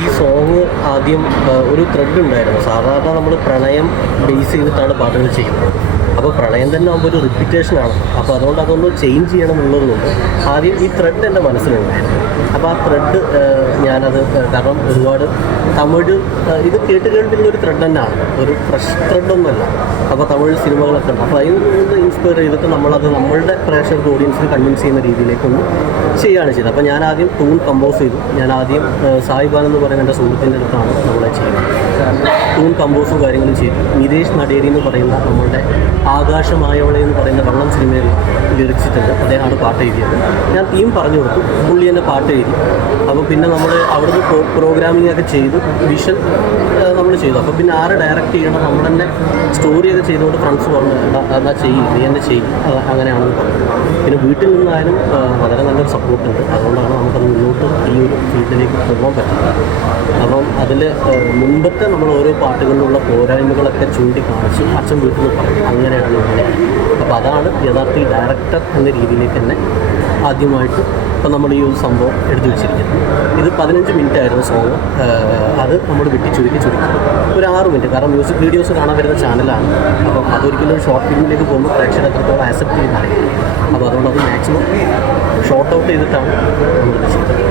ഈ സോങ് ആദ്യം ഒരു ത്രെഡ് ഉണ്ടായിരുന്നു. സാധാരണ നമ്മൾ പ്രണയം ബേസ് ചെയ്തിട്ടാണ് പാട്ടുകൾ ചെയ്യുന്നത്. അപ്പോൾ പ്രണയം തന്നെ ആകുമ്പോൾ ഒരു റിപ്പീറ്റേഷനാണ്. അപ്പോൾ അതുകൊണ്ട് അതൊന്ന് ചേഞ്ച് ചെയ്യണം എന്നുള്ളതുകൊണ്ട് ആദ്യം ഈ ത്രെഡ് എൻ്റെ മനസ്സിലുണ്ടായിരുന്നു. അപ്പോൾ ആ ത്രെഡ് ഞാനത് കാരണം ഒരുപാട് തമിഴ് ഇത് കേട്ടുകേണ്ടുള്ളൊരു ത്രെഡ് തന്നെയാണ്, ഒരു ഫ്രഷ് ത്രെഡൊന്നുമല്ല. അപ്പോൾ തമിഴ് സിനിമകളൊക്കെ ഉണ്ട്. അപ്പോൾ അതിൽ നിന്ന് ഇൻസ്പയർ ചെയ്തിട്ട് നമ്മളത് നമ്മളുടെ പ്രേക്ഷകർക്ക് ഓഡിയൻസിന് കൺവിൻസ് ചെയ്യുന്ന രീതിയിലേക്കൊന്ന് ചെയ്യുകയാണ് ചെയ്തത്. അപ്പോൾ ഞാൻ ആദ്യം ട്യൂൺ കമ്പോസ് ചെയ്തു. ഞാൻ ആദ്യം സായിബാൻ എന്ന് പറയുന്ന എൻ്റെ സുഹൃത്തിൻ്റെ അടുത്താണ് നമ്മളെ ചെയ്യുന്നത്. ട്യൂൺ കമ്പോസും കാര്യങ്ങളും ചെയ്തു. നിതേഷ് നടേരി എന്ന് പറയുന്ന നമ്മളുടെ ആകാശമായവളെ എന്ന് പറയുന്ന വെള്ളം സിനിമയിൽ ലിറിക്സിട്ടുണ്ട്. അദ്ദേഹമാണ് പാട്ട് എഴുതിയത്. ഞാൻ തീം പറഞ്ഞു കൊടുത്തു, പുള്ളി തന്നെ പാട്ട് എഴുതി. അപ്പോൾ പിന്നെ നമ്മൾ അവിടുന്ന് പ്രോഗ്രാമിംഗ് ഒക്കെ ചെയ്തു, വിഷൻ നമ്മൾ ചെയ്തു. അപ്പോൾ പിന്നെ ആരെ ഡയറക്റ്റ് ചെയ്യണം, നമ്മൾ തന്നെ സ്റ്റോറിയൊക്കെ ചെയ്തുകൊണ്ട് ഫ്രണ്ട്സ് പറഞ്ഞു എന്നാൽ ചെയ്യും, നീ തന്നെ ചെയ്യും, അങ്ങനെയാണെന്ന് പറഞ്ഞു. പിന്നെ വീട്ടിൽ നിന്നായാലും വളരെ നല്ലൊരു സപ്പോർട്ടുണ്ട്. അതുകൊണ്ടാണ് നമുക്കത് മുന്നോട്ട് ഈ ഒരു ഫീൽഡിലേക്ക് പോകാൻ പറ്റുന്നത്. അപ്പം അതിൽ മുൻപത്തെ നമ്മൾ ഓരോ പാട്ടുകളിലുള്ള പോരായ്മകളൊക്കെ ചൂണ്ടിക്കാണിച്ച് അച്ഛൻ വീട്ടിൽ നിന്ന് പറയും, അങ്ങനെയാണ് ഇങ്ങനെയാണ്. അപ്പോൾ അതാണ് യഥാർത്ഥത്തിൽ ഡയറക്ടർ എന്ന രീതിയിലേക്ക് തന്നെ ആദ്യമായിട്ട് ഇപ്പം നമ്മൾ ഈ ഒരു സംഭവം എടുത്തു വെച്ചിരിക്കുന്നത്. ഇത് 15 മിനിറ്റ് ആയിരുന്നു സോങ്. അത് നമ്മൾ ചുരുക്കി ഒരു 6 മിനിറ്റ്. കാരണം മ്യൂസിക് വീഡിയോസ് കാണാൻ വരുന്ന ചാനലാണ്. അപ്പം അതൊരിക്കലും ഒരു ഷോർട്ട് ഫിലിമിലേക്ക് പോകുമ്പോൾ പ്രേക്ഷകർ എത്രത്തോളം ആക്സെപ്റ്റ് ചെയ്യുന്നറിയില്ല. അപ്പോൾ അതുകൊണ്ട് അത് മാക്സിമം ഷോർട്ട് ഔട്ട് ചെയ്തിട്ടാണ് നമ്മളിത് ചെയ്തത്.